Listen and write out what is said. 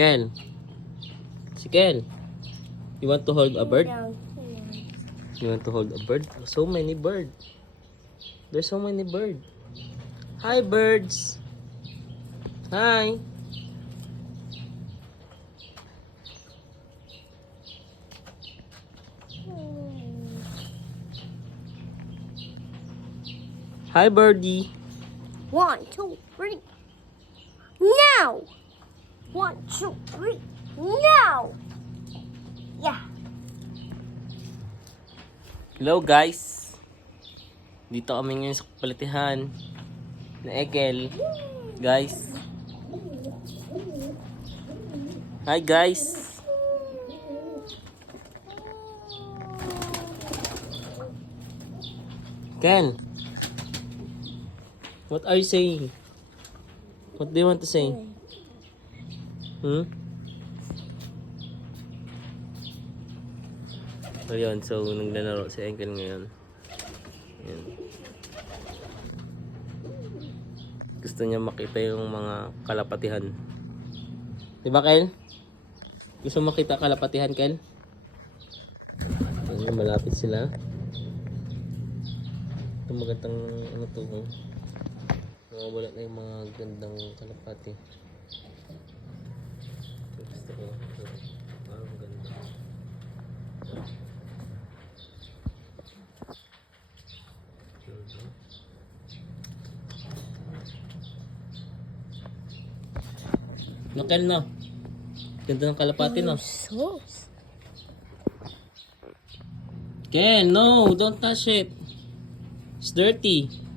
Kel. Si Kel. You want to hold a bird? You want to hold a bird? So many bird. There's so many bird. Hi birds. Hi. Hi birdie. 1, 2, 3. Now. 1, 2, 3. Now. Yeah. Hello guys. Dito kami ngayon sa palatihan na Ekel. Guys. Hi guys. Ken. What are you saying? What do you want to say? Ayun, so naglalaro si Ekel ngayon. Ayan. Gusto niya makita yung mga kalapatihan. Diba, Kel? Gusto mo makita kalapatihan, Kel? Ayan, malapit sila. Ito magandang ano to. Wala na yung mga gandang kalapati. Gusto ko. Parang ganda. No, Kel, no. Ganda ng kalapati, no? Ken, no, don't touch it. It's dirty.